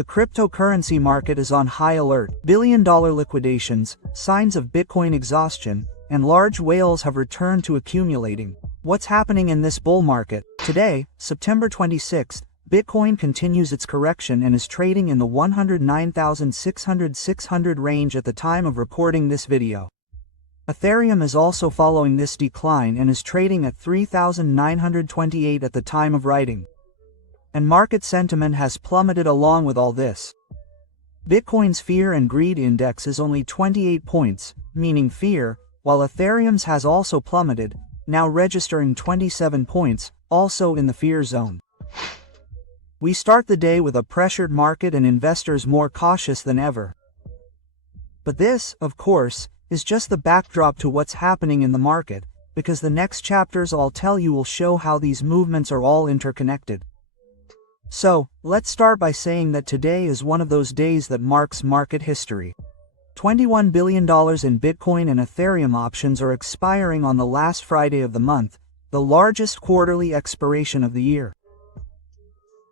The cryptocurrency market is on high alert. Billion-dollar liquidations, signs of Bitcoin exhaustion, and large whales have returned to accumulating. What's happening in this bull market? Today, September 26th, Bitcoin continues its correction and is trading in the 109,600 range at the time of recording this video. Ethereum is also following this decline and is trading at 3,928 at the time of writing. And market sentiment has plummeted along with all this. Bitcoin's fear and greed index is only 28 points, meaning fear, while Ethereum's has also plummeted, now registering 27 points, also in the fear zone. We start the day with a pressured market and investors more cautious than ever. But this, of course, is just the backdrop to what's happening in the market, because the next chapters I'll tell you will show how these movements are all interconnected. So, let's start by saying that today is one of those days that marks market history. $21 billion in Bitcoin and Ethereum options are expiring on the last Friday of the month, the largest quarterly expiration of the year.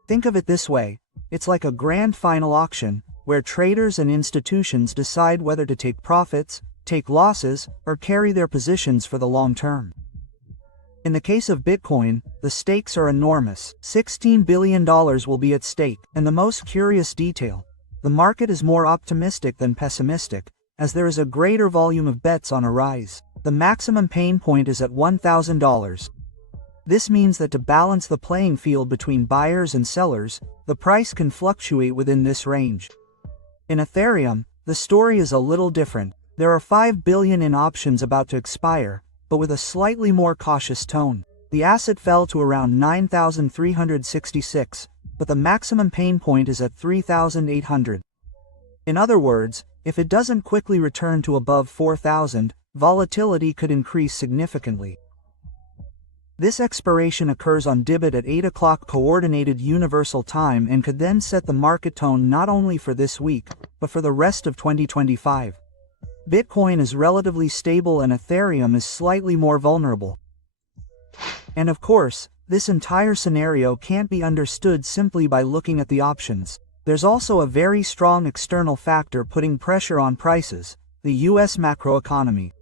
Think of it this way, it's like a grand final auction, where traders and institutions decide whether to take profits, take losses, or carry their positions for the long term. In the case of Bitcoin, the stakes are enormous. $16 billion will be at stake. And the most curious detail, the market is more optimistic than pessimistic, as there is a greater volume of bets on a rise. The maximum pain point is at $1,000. This means that to balance the playing field between buyers and sellers, the price can fluctuate within this range. In Ethereum, the story is a little different. There are 5 billion in options about to expire, but with a slightly more cautious tone. The asset fell to around 9,366, but the maximum pain point is at 3,800. In other words, if it doesn't quickly return to above 4,000, volatility could increase significantly. This expiration occurs on Dibit at 8 o'clock Coordinated Universal Time and could then set the market tone not only for this week, but for the rest of 2025. Bitcoin is relatively stable and Ethereum is slightly more vulnerable. And of course, this entire scenario can't be understood simply by looking at the options. There's also a very strong external factor putting pressure on prices, the US macroeconomy.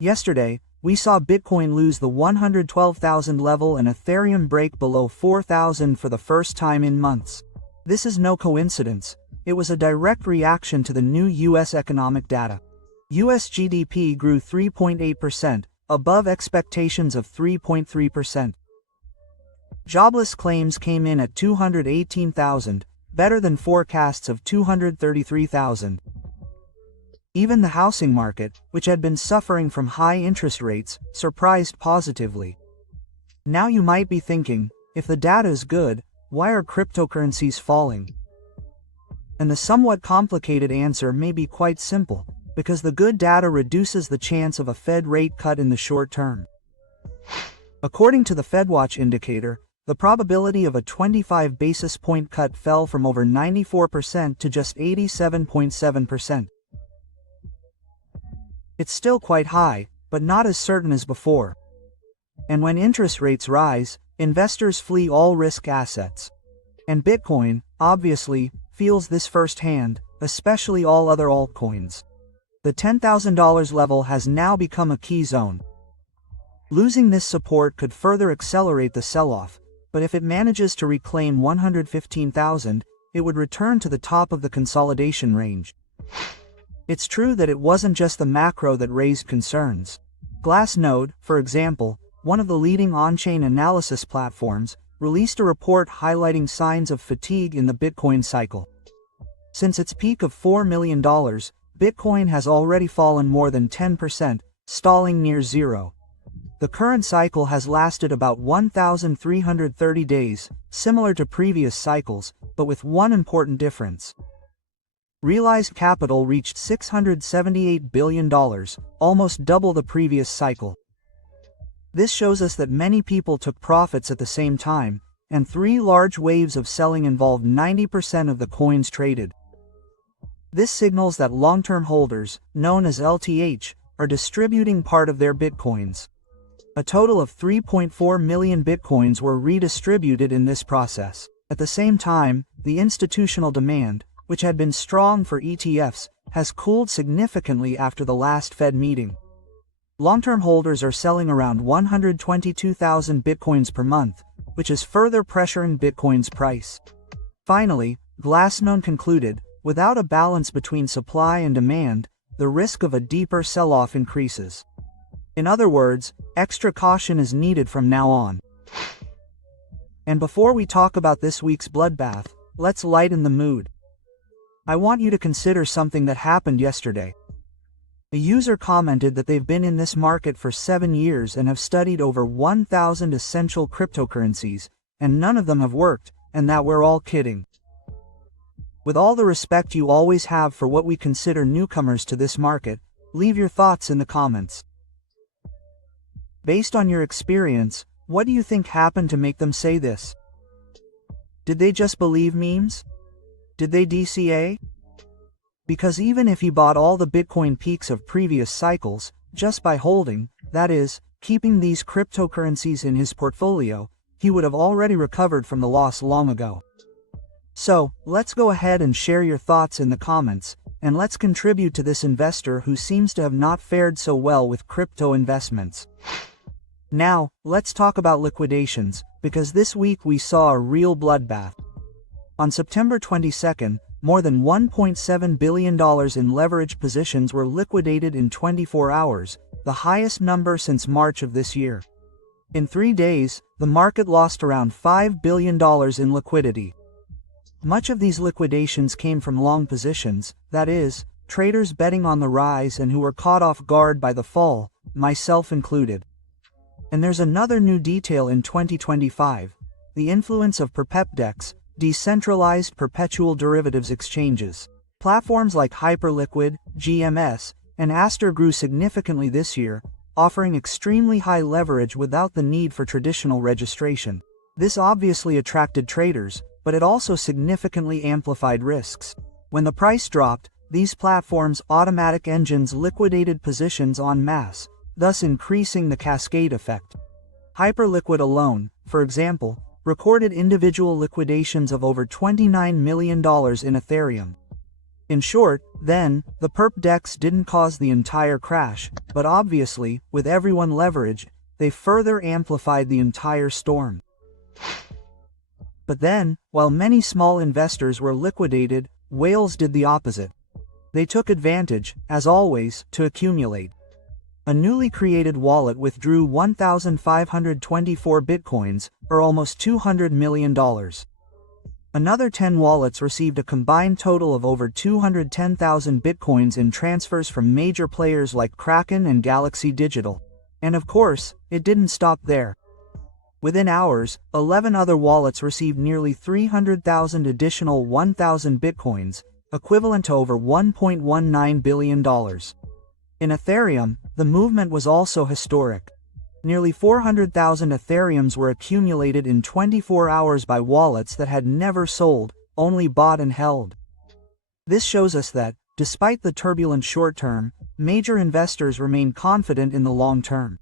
Yesterday, we saw Bitcoin lose the 112,000 level and Ethereum break below 4,000 for the first time in months. This is no coincidence, it was a direct reaction to the new US economic data. US GDP grew 3.8%, above expectations of 3.3%. Jobless claims came in at 218,000, better than forecasts of 233,000. Even the housing market, which had been suffering from high interest rates, surprised positively. Now you might be thinking, if the data is good, why are cryptocurrencies falling? And the somewhat complicated answer may be quite simple. Because the good data reduces the chance of a Fed rate cut in the short term. According to the FedWatch indicator, the probability of a 25 basis point cut fell from over 94% to just 87.7%. It's still quite high, but not as certain as before. And when interest rates rise, investors flee all risk assets. And Bitcoin, obviously, feels this firsthand, especially all other altcoins. The $10,000 level has now become a key zone. Losing this support could further accelerate the sell-off, but if it manages to reclaim 115,000, it would return to the top of the consolidation range. It's true that it wasn't just the macro that raised concerns. Glassnode, for example, one of the leading on-chain analysis platforms, released a report highlighting signs of fatigue in the Bitcoin cycle. Since its peak of $4 million, Bitcoin has already fallen more than 10%, stalling near zero. The current cycle has lasted about 1,330 days, similar to previous cycles, but with one important difference. Realized capital reached $678 billion, almost double the previous cycle. This shows us that many people took profits at the same time, and 3 large waves of selling involved 90% of the coins traded. This signals that long-term holders, known as LTH, are distributing part of their bitcoins. A total of 3.4 million bitcoins were redistributed in this process. At the same time, the institutional demand, which had been strong for ETFs, has cooled significantly after the last Fed meeting. Long-term holders are selling around 122,000 bitcoins per month, which is further pressuring Bitcoin's price. Finally, Glassstone concluded, without a balance between supply and demand, the risk of a deeper sell-off increases. In other words, extra caution is needed from now on. And before we talk about this week's bloodbath, let's lighten the mood. I want you to consider something that happened yesterday. A user commented that they've been in this market for 7 years and have studied over 1,000 essential cryptocurrencies, and none of them have worked, and that we're all kidding. With all the respect you always have for what we consider newcomers to this market, leave your thoughts in the comments. Based on your experience, what do you think happened to make them say this? Did they just believe memes? Did they DCA? Because even if he bought all the Bitcoin peaks of previous cycles, just by holding, that is, keeping these cryptocurrencies in his portfolio, he would have already recovered from the loss long ago. So, let's go ahead and share your thoughts in the comments, and let's contribute to this investor who seems to have not fared so well with crypto investments. Now, let's talk about liquidations, because this week we saw a real bloodbath. On September 22nd, more than $1.7 billion in leveraged positions were liquidated in 24 hours, the highest number since March of this year. In 3 days, the market lost around $5 billion in liquidity. Much of these liquidations came from long positions, that is, traders betting on the rise and who were caught off guard by the fall, myself included. And there's another new detail in 2025, the influence of perpetDEX, decentralized perpetual derivatives exchanges. Platforms like Hyperliquid, GMS, and Aster grew significantly this year, offering extremely high leverage without the need for traditional registration. This obviously attracted traders, but it also significantly amplified risks. When the price dropped, these platforms' automatic engines liquidated positions en masse, thus increasing the cascade effect. Hyperliquid alone, for example, recorded individual liquidations of over $29 million in Ethereum. In short, then, the perpDEX didn't cause the entire crash, but obviously, with everyone leveraged, they further amplified the entire storm. But then, while many small investors were liquidated, whales did the opposite. They took advantage, as always, to accumulate. A newly created wallet withdrew 1,524 bitcoins, or almost $200 million. Another 10 wallets received a combined total of over 210,000 bitcoins in transfers from major players like Kraken and Galaxy Digital. And of course, it didn't stop there. Within hours, 11 other wallets received nearly 300,000 additional 1,000 bitcoins, equivalent to over $1.19 billion. In Ethereum, the movement was also historic. Nearly 400,000 Ethereums were accumulated in 24 hours by wallets that had never sold, only bought and held. This shows us that, despite the turbulent short term, major investors remain confident in the long term.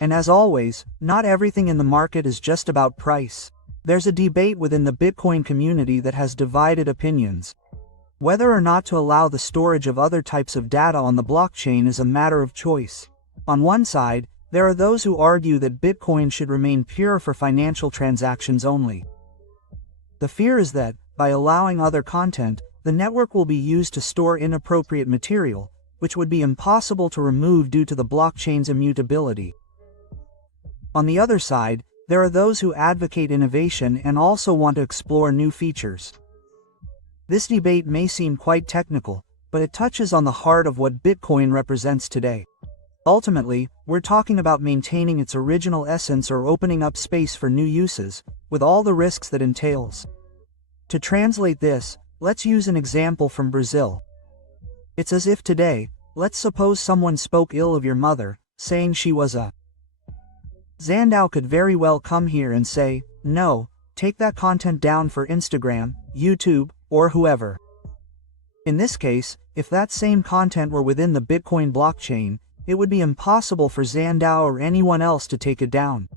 And as always, not everything in the market is just about price. There's a debate within the Bitcoin community that has divided opinions. Whether or not to allow the storage of other types of data on the blockchain is a matter of choice. On one side, there are those who argue that Bitcoin should remain pure for financial transactions only. The fear is that, by allowing other content, the network will be used to store inappropriate material, which would be impossible to remove due to the blockchain's immutability. On the other side, there are those who advocate innovation and also want to explore new features. This debate may seem quite technical, but it touches on the heart of what Bitcoin represents today. Ultimately, we're talking about maintaining its original essence or opening up space for new uses, with all the risks that entails. To translate this, let's use an example from Brazil. It's as if today, let's suppose someone spoke ill of your mother, saying she was a Zandau could very well come here and say, no, take that content down for Instagram, YouTube, or whoever. In this case, if that same content were within the Bitcoin blockchain, it would be impossible for Zandau or anyone else to take it down.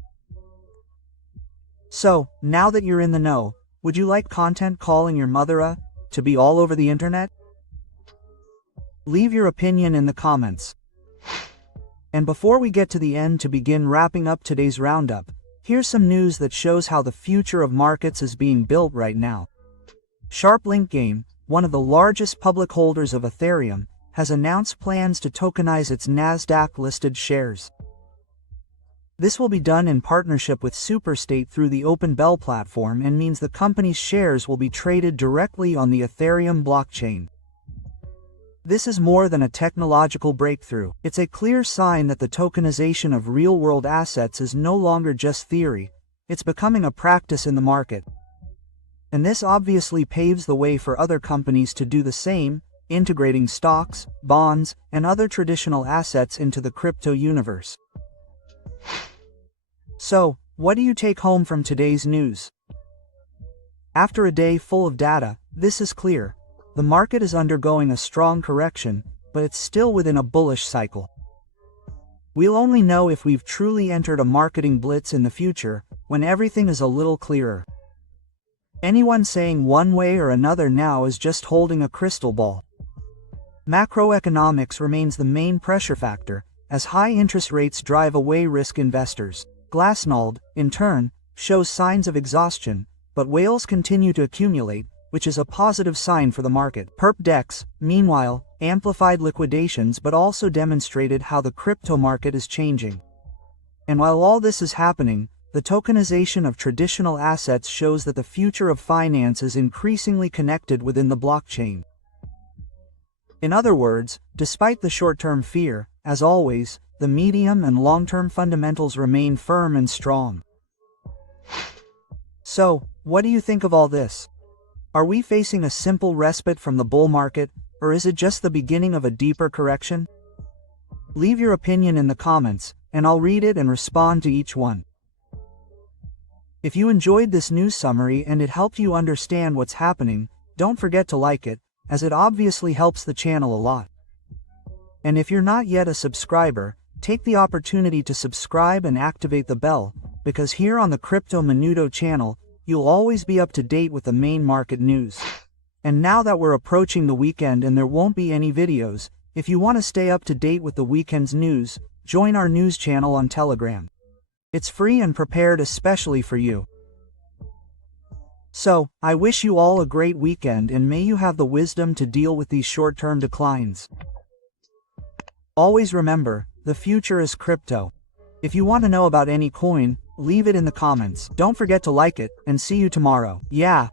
So, now that you're in the know, Would you like content calling your mother to be all over the internet? Leave your opinion in the comments. And before we get to the end to begin wrapping up today's roundup, here's some news that shows how the future of markets is being built right now. SharpLink Game, one of the largest public holders of Ethereum, has announced plans to tokenize its Nasdaq-listed shares. This will be done in partnership with Superstate through the OpenBell platform and means the company's shares will be traded directly on the Ethereum blockchain. This is more than a technological breakthrough. It's a clear sign that the tokenization of real-world assets is no longer just theory, it's becoming a practice in the market. And this obviously paves the way for other companies to do the same, integrating stocks, bonds, and other traditional assets into the crypto universe. So, what do you take home from today's news? After a day full of data, this is clear. The market is undergoing a strong correction, but it's still within a bullish cycle. We'll only know if we've truly entered a marketing blitz in the future, when everything is a little clearer. Anyone saying one way or another now is just holding a crystal ball. Macroeconomics remains the main pressure factor, as high interest rates drive away risk investors. Glassnode, in turn, shows signs of exhaustion, but whales continue to accumulate, which is a positive sign for the market. PerpDex, meanwhile, amplified liquidations but also demonstrated how the crypto market is changing. And while all this is happening, the tokenization of traditional assets shows that the future of finance is increasingly connected within the blockchain. In other words, despite the short-term fear, as always, the medium and long-term fundamentals remain firm and strong. So, what do you think of all this? Are we facing a simple respite from the bull market, or is it just the beginning of a deeper correction? Leave your opinion in the comments, and I'll read it and respond to each one. If you enjoyed this news summary and it helped you understand what's happening, don't forget to like it, as it obviously helps the channel a lot. And if you're not yet a subscriber, take the opportunity to subscribe and activate the bell, because here on the Crypto Menudo channel, you'll always be up to date with the main market news. And now that we're approaching the weekend and there won't be any videos, if you want to stay up to date with the weekend's news, join our news channel on Telegram. It's free and prepared especially for you. So, I wish you all a great weekend and may you have the wisdom to deal with these short-term declines. Always remember, the future is crypto. If you want to know about any coin, leave it in the comments. Don't forget to like it, and see you tomorrow. Yeah.